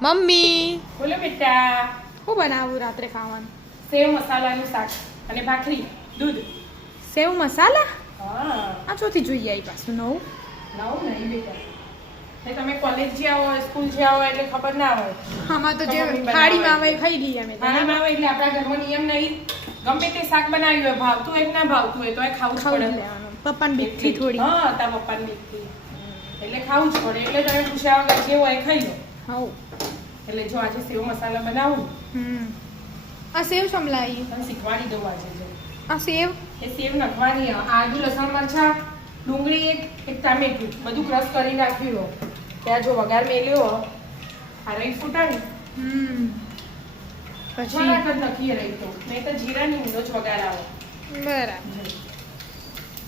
Mummy બોલો બેટા. શું બનાવું રાત્રે ખાવાનું? સેવ મસાલાનું શાક અને ભાખરી દૂધ. સેવ મસાલા? હા આ ચોથી જોઈએ આવી પાછું નવું. નવું નહીં બેટા. એ તમે કોલેજ જ્યાં હોય સ્કૂલ જ્યાં હોય એટલે ખબર ના હોય. આમાં તો જે મમ્મી બનાવે. થાળીમાં આવે એ ખાઈ લઈએ અમે તો. ખાનામાં આવે એટલે આપણા ઘરમાં નિયમ નહીં. ગમે તે શાક બનાવ્યું હોય ભાવતું હોય કે ના ભાવતું હોય તો એ ખાવું જ ખાવું જ પડે. લેવાનું પપ્પાને બીકથી થોડી. હા તારા પપ્પાની બીકથી. એટલે ખાવું જ પડે એટલે તમે પૂછ્યા વગર જે હોય એ ખાઈ લો. હાઉ. એટલે જો આજે સેવ મસાલા બનાવું આ સેવ સમલાઈ. તને શીખવાડી દઉં આજે જો. આ સેવ એ સેવ નાખવાની આદુ લસણ મરચાં ડુંગળી એક ટામેટું બધું ક્રશ કરી નાખ્યું ત્યાં જો વઘાર મેલ્યો આ રહી ફૂટાણી પછી પછી જ નખી રહી તો નહીં તો જીરાની ઊંડો જ વઘાર આવે બરાબર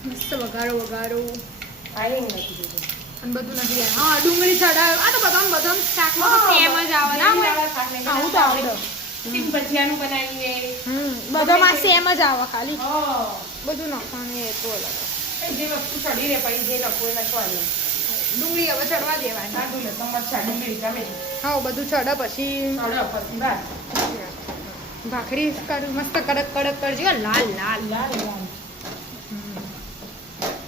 મસ્ત વઘારો વઘારો આઈ નથી દીધું અને બધું નથી જાય. હા ડુંગળી ચડાવ આ તો બધા શાકમાં તો સેમ જ આવે ના હોય? આવું તો આવડે. સિંગ ભજીયાનું બનાવીએ બધામાં સેમ જ આવે ખાલી હા બધું નાખવાનું એ તો અલગ. જે વસ્તુ ચડી રહે પછી જે લખવું એ નાખવાનું ડુંગળી હવે ચડવા દેવાની. આદુ લસણ મરચાં ડુંગળી ટામેટું હા બધું ચડે પછી ચડો પછી બાર ભાખરી કરું મસ્ત કડક કડક કરજો લાલ લાલ. લાલ લાલ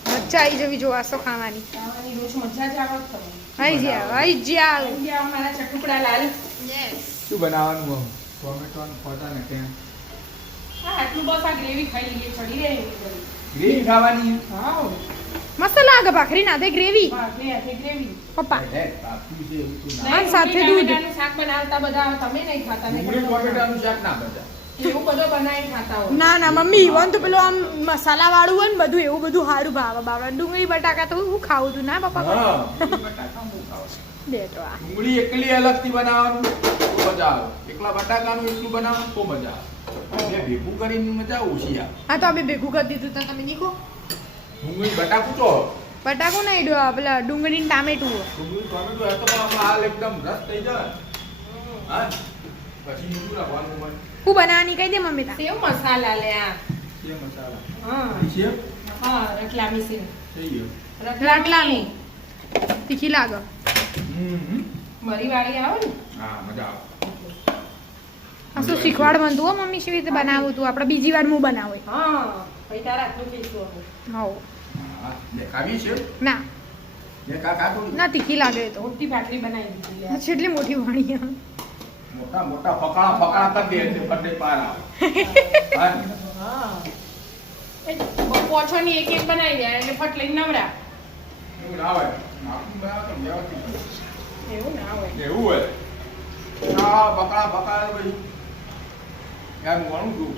મજા આવી જવી જોવાસો ખાવાની. ખાવાની રોજ મજા જ આવે ખરી. આઈ જ્યા આઈ જ્યા. ઇન્ડિયા મારા ચટુકડા લાલ યસ શું બનાવવાનું આમ ટોમેટો ને ફોટા ને કેમ હા આટલું બસ આ ગ્રેવી ખાઈ લઈએ ચડી રહે એવી કરી ગ્રેવી ખાવાની હા મસ્ત લાગે ભાખરી નાથે ગ્રેવી. ભાખરી હાથે ગ્રેવી પપ્પા હે બાપુ છે એવું તું હા, ના સાથે ડુંગળી દૂધ. ટામેટાનું શાક બનાવતા બધા તમે નહીં ખાતા ને ડુંગળી ટોમેટાનું શાક ના બધા એવું બધું બનાવીને ખાતા હોય ના ના મમ્મી વન તો પેલો આમ મસાલા વાળું હોય ને બધું એવું બધું સારું ભાવે બાવડા ડુંગળી બટાકા તો હું ખાવું તું ના પપ્પા હા ડુંગળી બટાકા બહુ ખાવા. દે તો આ ડુંગળી એકલી અલગથી બનાવવાનું તો મજા આવે એકલા બટાકાનું એકલું બનાવવાનું તો મજા આવે બે ભેગું કરીને મજા ઓછી આવે હા તો અમે ભેગું કરી દીધું તો તમે નીકળો. ડુંગળી બટાકું તો બટાકો નહીં પેલા ડુંગળી ને ટામેટું ડુંગળી ટોમેટો એ તો પણ આમાં હાલ એકદમ રસ થઈ જાય હા પછી મીઠું નાખવાનું હોય હું બનાવવાની કહી દે મમ્મી તા. સેવ મસાલા લે આ સેવ મસાલા હા પછી હા રતલામી સેવ થઈ ગયો રતલામી. તીખી લાગે. મરી વાળી આવે ને હા મજા આવે આ શું શીખવાડ બનતું હો મમ્મી કેવી રીતે બનાવું તું આપણે બીજી વાર હું બનાવું. હા પછી તારા હાથનું ખાઈશું હવે હાઉ હા દેખાવી છે ના ને કાકા ના તીખી લાગે એ તો. મોટી ભાખરી બનાવી દીધી લે કેટલી મોટી વાણી મોટા મોટા ફકડા કરી દે એટલે ફટે પાર આવે હા હા એ પોછો ની એક એક બનાવી દે એટલે ફટ લઈને નવરા એવું ના હોય આપણું બનાવે તો વ્યવસ્થિત એવું ના હોય એવું હોય આ બકડા ભાઈ યાર હું ભણું છું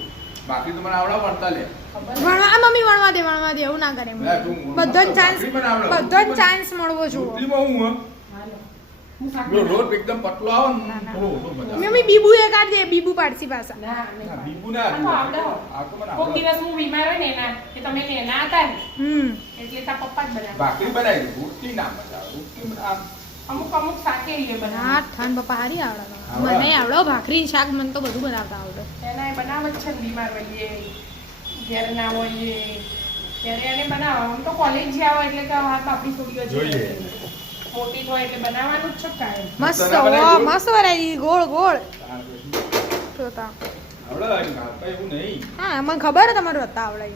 બાકી તો મને આવડે ભણતા લે વણવા આ મમ્મી વણવા દે એવું ના કરે લે તું બધો જ ચાન્સ ભાખરી બનાવડે. બધો જ ચાન્સ મળવો જોઈએ. રોટલીમાં હું હાલો હું શાક પેલો બનાવું. રોટ એકદમ પતલો આવે ને ના, ના. થોડો મજા આવે. મમ્મી બીબુ એ કાઢ દે બીબુ પાડસી પાછા. ના નહીં ના, પાડે. બીબુ ના આ તો આવડે હો. આ તો મને કોક આવડે. દિવસ હું બીમાર હોય ને એના કે તમે નેના હતા ને એટલે તાર પપ્પા જ બનાવે ભાખરી બનાવી દે રોટલી ના મજા આવે રોટલી મને આમ અમુક અમુક શાકે એ હા બનાવે ઠાન પપ્પા હારી આવડે આવડે. મને આવડો ભાખરી ને શાક મને તો બધું બનાવતા આવડે. એના એ બનાવે જ છે ને બીમાર હોઈએ ઘેર ના હોઈએ ત્યારે એને બનાવો આમ તો કોલેજ જ્યાં હોય એટલે કે હાથ આપણી છોડીઓ જોઈએ. મોટી હોય એટલે બનાવવાનું જ છે કાંઈ મસ્ત તને બનાવી ઓ દઉં? મસ્ત બનાવી ગોળ ગોળ તાર પછી જોતા. આવડે ને કાકા એવું નહીં હા મને ખબર હે તમારું હતા આવડે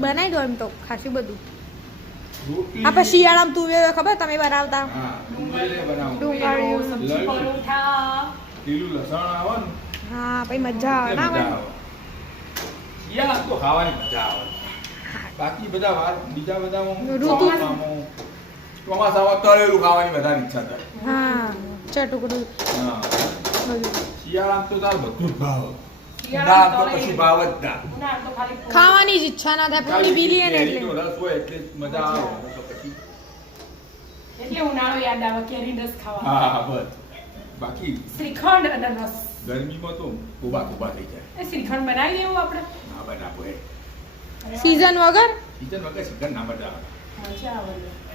બનાવી દો એમ તો ખાસું બધું. રોટલી આપણે શિયાળામાં તુવેર ખબર તમે બનાવતા. હા ડુંગળી બનાવું ડુંગળી. સબ્જી લઈ. પરોઠા લીલું લસણ આવે ને હા પછી મજા આવે ના મજા હોય? આવે શિયાળા તો ખાવાની મજા આવે બાકી બધા વાર બીજા બધામાં ઋતુ. ચોમાસામાં તળેલું ખાવાની વધારે ઈચ્છા થાય હા ચટુકડું હા બધું શિયાળામાં તો તાર બધું જ ભાવ શિયાળામાં ઉનાળામાં તો તળેલું. કશું ભાવ જ ના ઉનાળામાં તો ખાલી પોળું. ખાવાની જ ઈચ્છા ના થાય પૂરી બીલી ને કેરીનો એટલે રસ હોય એટલે જ મજા આવે તો પછી એટલે ઉનાળો યાદ આવે કેરી રસ ખાવા હા બસ બાકી શ્રીખંડ અને રસ ગરમીમાં તો કોબા થઈ જાય એ શ્રીખંડ બનાવી દેવું આપણે ના બનાવો એ સીઝન વગર કિચન વગર સિકન ના મજા આવે મજા આવે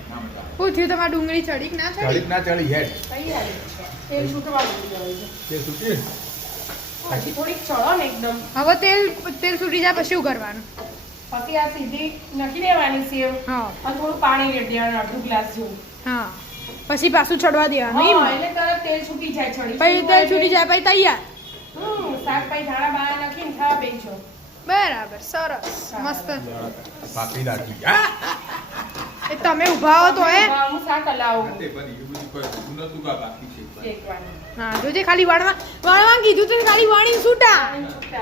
ના મજા આવે શું થયું તમારે ડુંગળી ચડી કે ના ચડી? ચડી ના ચડી હેડ કઈ આવી છે તેલ છૂટવા લાગી જાય છે તે સુતી પછી થોડીક ચડો ને એકદમ હવે તેલ છૂટી જાય પછી શું કરવાનું? પછી આ સીધી નાખી દેવાની સેવ હા અને થોડું પાણી રેડી દેવાનું અડધું ગ્લાસ જેવું હા પછી પાછું ચડવા દેવાનું હા એમ? એટલે તરત તેલ છૂટી જાય ચડી પછી તે છૂટી જાય પછી તૈયાર. શાક પછી ધાણા બાણા નાખીને ખાવા બેસો બરાબર, સરસ, મસ્ત. ભાખરી નાખી એ તમે ઊભા હો તો એ હું શાક હલાવું તે બની એ બધું કોઈ નતું કા બાકી છે શેકવાનું હા જોજે ખાલી વાળવા કીધું તો ખાલી વાળીને છૂટા.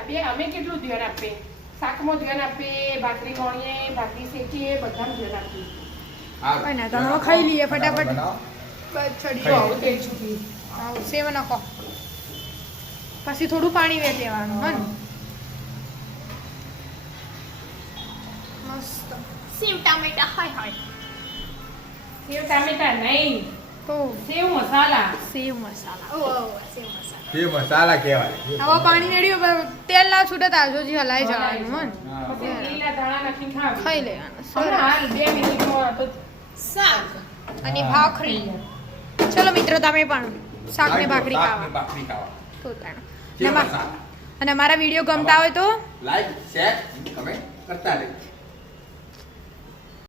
બે અમે કેટલું ધ્યાન આપીએ શાકમાં ધ્યાન આપીએ ભાખરી વણીએ ભાખરી શેકીએ બધામાં ધ્યાન આપીએ કઈ ના તમે હવે ખાઈ લઈએ ફટાફટ. બનાવો. બસ ચડી જો આવું તેલ છૂટી હા સેવ નાખો પછી થોડું પાણી વેચ દેવાનું હે ને. મસ્ત સેવ ટામેટા હાય હાય સેવ ટામેટા નહીં તો સેવ મસાલા સેવ મસાલા ઓ સેવ મસાલા. તે મસાલા કહેવાય હવે પાણી રેડ્યું તેલ ના છૂટે તાજોજી હલાઈ જવાનું હે ને. હા. પછી લીલા ધાણા નાખીને ખાવી ખાઈ લેવાનું હમણાં હાલ 2 મિનિટમાં તો શાક અને ભાખરી. ચલો મિત્રો તમે પણ શાક ને ભાખરી શાક ને ખાવા ભાખરી ખાવા તો તાણ. જે અને મસાલા અને અમારા વિડીયો ગમતા હોય તો લાઈક શેર કમેન્ટ કરતા રહેજો